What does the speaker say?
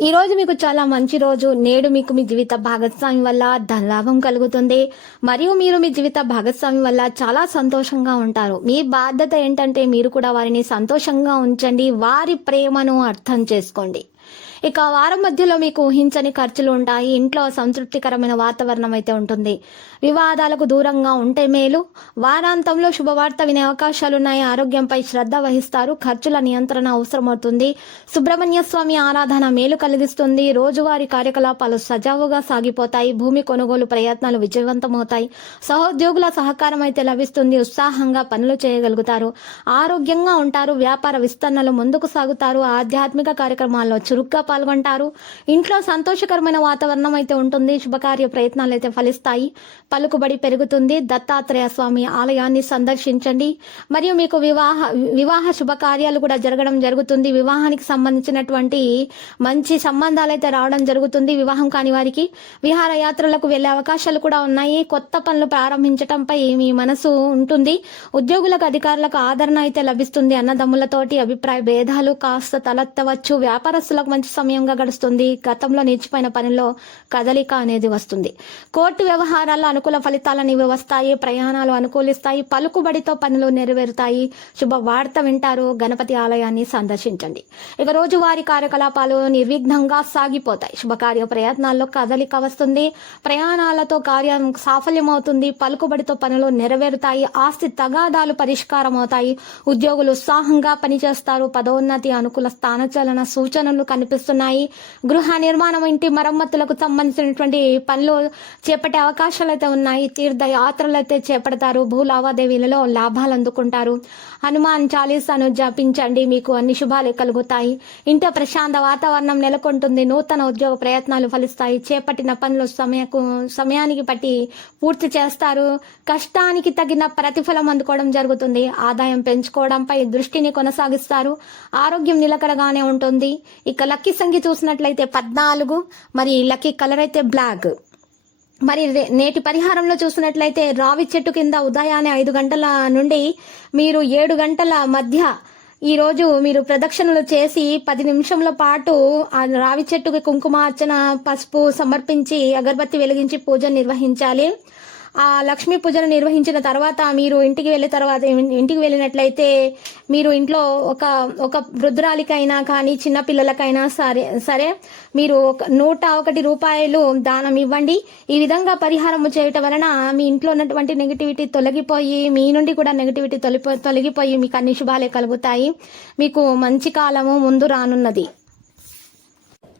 ఈ రోజు మీకు చాలా మంచి రోజు. నేడు మీకు మీ జీవిత భాగస్వామి వల్ల ధనలాభం కలుగుతుంది. మరియు మీరు మీ జీవిత భాగస్వామి వల్ల చాలా సంతోషంగా ఉంటారు. మీ బాధ్యత ఏంటంటే మీరు కూడా వారిని సంతోషంగా ఉంచండి. వారి ప్రేమను అర్థం చేసుకోండి. ఇక వారం మధ్యలో మీకు ఊహించని ఖర్చులు ఉంటాయి. ఇంట్లో సంతృప్తికరమైన వాతావరణం అయితే ఉంటుంది. వివాదాలకు దూరంగా ఉంటే మేలు. వారాంతంలో శుభవార్త వినే అవకాశాలున్నాయి. ఆరోగ్యంపై శ్రద్ధ వహిస్తారు. ఖర్చుల నియంత్రణ అవసరమవుతుంది. సుబ్రహ్మణ్య స్వామి ఆరాధన మేలు కలిగిస్తుంది. రోజువారీ కార్యకలాపాలు సజావుగా సాగిపోతాయి. భూమి కొనుగోలు ప్రయత్నాలు విజయవంతమవుతాయి. సహోద్యోగుల సహకారం అయితే లభిస్తుంది. ఉత్సాహంగా పనులు చేయగలుగుతారు. ఆరోగ్యంగా ఉంటారు. వ్యాపార విస్తరణలు ముందుకు సాగుతారు. ఆధ్యాత్మిక కార్యక్రమాల్లో చురుగ్గా పాల్గొంటారు. ఇంట్లో సంతోషకరమైన వాతావరణం అయితే ఉంటుంది. శుభకార్య ప్రయత్నాలు అయితే ఫలిస్తాయి. పలుకుబడి పెరుగుతుంది. దత్తాత్రేయ స్వామి ఆలయాన్ని సందర్శించండి. మరియు మీకు వివాహ వివాహ శుభకార్యాలు కూడా జరగడం జరుగుతుంది. వివాహానికి సంబంధించినటువంటి మంచి సంబంధాలు అయితే రావడం జరుగుతుంది. వివాహం కాని వారికి విహారయాత్రలకు వెళ్ళే అవకాశాలు కూడా ఉన్నాయి. కొత్త పనులు ప్రారంభించటంపై మీ మనసు ఉంటుంది. ఉద్యోగులకు అధికారులకు ఆదరణ అయితే లభిస్తుంది. అన్నదమ్ములతోటి అభిప్రాయ భేదాలు కాస్త తలెత్తవచ్చు. వ్యాపారస్తులకు మంచి సమయంగా గడుస్తుంది. గతంలో నిలిచిపోయిన పనిలో కదలిక అనేది వస్తుంది. కోర్టు వ్యవహారాల్లో అనుకూల ఫలితాలను ఇవి వస్తాయి ప్రయాణాలు అనుకూలిస్తాయి. పలుకుబడితో పనులు నెరవేరుతాయి. శుభ వార్త వింటారు. గణపతి ఆలయాన్ని సందర్శించండి. ఇక రోజువారీ కార్యకలాపాలు నిర్విఘ్నంగా సాగిపోతాయి. శుభకార్య ప్రయత్నాల్లో కదలిక వస్తుంది. ప్రయాణాలతో కార్యం సాఫల్యమవుతుంది. పలుకుబడితో పనులు నెరవేరుతాయి. ఆస్తి తగాదాలు పరిష్కారం అవుతాయి ఉద్యోగులు ఉత్సాహంగా పనిచేస్తారు. పదోన్నతి అనుకూల స్థానచలన సూచనలు కనిపిస్తున్నాయి గృహ నిర్మాణం ఇంటి మరమ్మతులకు సంబంధించినటువంటి పనులు చేపట్టే అవకాశాలు అయితే ఉన్నాయి. తీర్థయాత్రలు అయితే చేపడతారు. భూ లావాదేవీలలో లాభాలు అందుకుంటారు. హనుమాన్ చాలీసాను జపించండి. మీకు అన్ని శుభాలు కలుగుతాయి. ఇంట ప్రశాంత వాతావరణం నెలకొంటుంది. నూతన ఉద్యోగ ప్రయత్నాలు ఫలిస్తాయి. చేపట్టిన పనులు సమయకు సమయానికి పట్టి పూర్తి చేస్తారు. కష్టానికి తగిన ప్రతిఫలం అందుకోవడం జరుగుతుంది. ఆదాయం పెంచుకోవడంపై దృష్టిని కొనసాగిస్తారు. ఆరోగ్యం నిలకడగానే ఉంటుంది. ఇక లక్కీ సంఖ్య చూసినట్లయితే పద్నాలుగు మరి లక్కీ కలర్ అయితే బ్లాక్. మరి నేటి పరిహారంలో చూసినట్లయితే రావి చెట్టు కింద ఉదయాన్నే ఐదు గంటల నుండి మీరు ఏడు గంటల మధ్య ఈ రోజు మీరు ప్రదక్షిణలు చేసి పది నిమిషముల పాటు ఆ రావి చెట్టుకి కుంకుమార్చన పసుపు సమర్పించి అగరబత్తి వెలిగించి పూజ నిర్వహించాలి. ఆ లక్ష్మీ పూజను నిర్వహించిన తర్వాత మీరు ఇంటికి వెళ్ళిన తర్వాత ఇంటికి వెళ్ళినట్లయితే మీరు ఇంట్లో ఒక ఒక వృద్ధురాలికైనా కానీ చిన్నపిల్లలకైనా సరే సరే మీరు ఒక నూట ఒకటి రూపాయలు దానం ఇవ్వండి. ఈ విధంగా పరిహారం చేయటం వలన మీ ఇంట్లో ఉన్నటువంటి నెగిటివిటీ తొలగిపోయి మీ నుండి కూడా నెగిటివిటీ తొలిపో తొలగిపోయి మీకు అన్ని శుభాలే కలుగుతాయి. మీకు మంచి కాలము ముందు రానున్నది.